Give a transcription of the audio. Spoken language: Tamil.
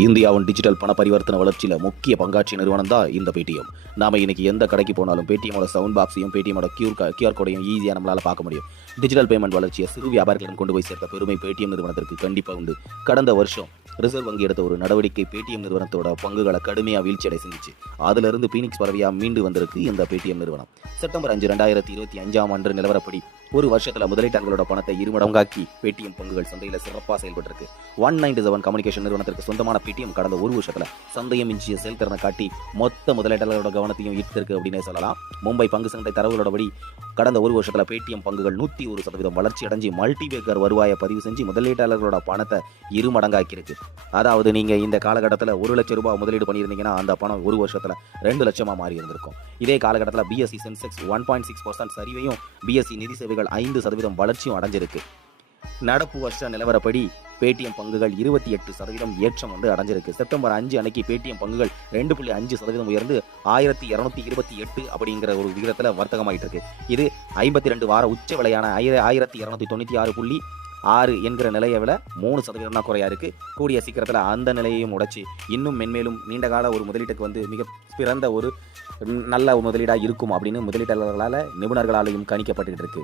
இந்தியாவின் டிஜிட்டல் பண பரிவர்த்தனை வளர்ச்சியில் முக்கிய பங்காற்றிய நிறுவனம் தான் இந்த பேடிஎம். நாம இன்னைக்கு எந்த கடைக்கு போனாலும் பேடிஎம்மோட சவுண்ட் பாக்ஸையும் பேடிஎம்மோட கியூஆர் கோடையும் ஈஸியாக நம்மளால பார்க்க முடியும். டிஜிட்டல் பேமெண்ட் வளர்ச்சியை சிறு வியாபாரிகளிடம் கொண்டு போய் சேர்த்த பெருமை பேடிஎம் நிறுவனத்திற்கு கண்டிப்பாக உண்டு. கடந்த வருஷம் ரிசர்வ் வங்கி எடுத்த ஒரு நடவடிக்கை பேடிஎம் நிறுவனத்தோட பங்குகளை கடுமையாக வீழ்ச்சியடை செஞ்சிச்சு. அதிலிருந்து பீனிக்ஸ் பறவையாக மீண்டு வந்திருக்கு இந்த பேடிஎம் நிறுவனம். செப்டம்பர் 5, 2025 அன்று நிலவரப்படி ஒரு வருஷத்துல முதலீட்டாளர்களோட பணத்தை இருமடங்காக்கி பேடிஎம் பங்குகள் சந்தையில சிறப்பாக செயல்பட்டு 197 கம்யூனிகேஷன் நிறுவனத்திற்கு சொந்தமான பேடிஎம் கடந்த ஒரு வருஷத்துல சந்தையை மிஞ்சிய செயல்திறனை காட்டி மொத்த முதலீட்டாளர்களோட கவனத்தையும் ஈர்த்திருக்கு அப்படின்னே சொல்லலாம். மும்பை பங்கு சந்தை தரவுகளோடபடி கடந்த ஒரு வருஷத்துல பேடிஎம் பங்குகள் 101% வளர்ச்சி அடைஞ்சு மல்டிபேக்கர் வருவாயை பதிவு செஞ்சு முதலீட்டாளர்களோட பணத்தை இருமடங்காக்கி இருக்கு. அதாவது நீங்க இந்த காலகட்டத்தில் 1 லட்சம் ரூபாய் முதலீடு பண்ணியிருந்தீங்கன்னா அந்த பணம் ஒரு வருஷத்துல 2 லட்சமா மாறி இருந்திருக்கும். இதே காலகட்டத்தில் பிஎஸ்சி சென்செக்ஸ் 1.6% சரிவையும் பிஎஸ்சி நிதி சேவைகள் 5% வளர்ச்சியும் அடைஞ்சிருக்கு. நடப்பு வருஷ நிலவரப்படி பேடிஎம் பங்குகள் 28% ஏற்றம் அடைஞ்சிருக்கு. செப்டம்பர் 5 அன்னைக்கு பேடிஎம் பங்குகள் 2.5% உயர்ந்து 1228 அப்படிங்கிற ஒரு விகிதத்தில் வர்த்தகமாயிட்டு இருக்கு. இது 52 வார உச்ச விலையான 1296.6 என்கிற நிலையை விட 3% தான் குறையா இருக்கு. கூடிய சீக்கிரத்தில் அந்த நிலையையும் உடைச்சு இன்னும் மென்மேலும் நீண்டகால ஒரு முதலீட்டுக்கு மிக சிறந்த ஒரு நல்ல முதலீடாக இருக்கும் அப்படின்னு முதலீட்டாளர்களால் நிபுணர்களாலையும் கணிக்கப்பட்டு இருக்கு.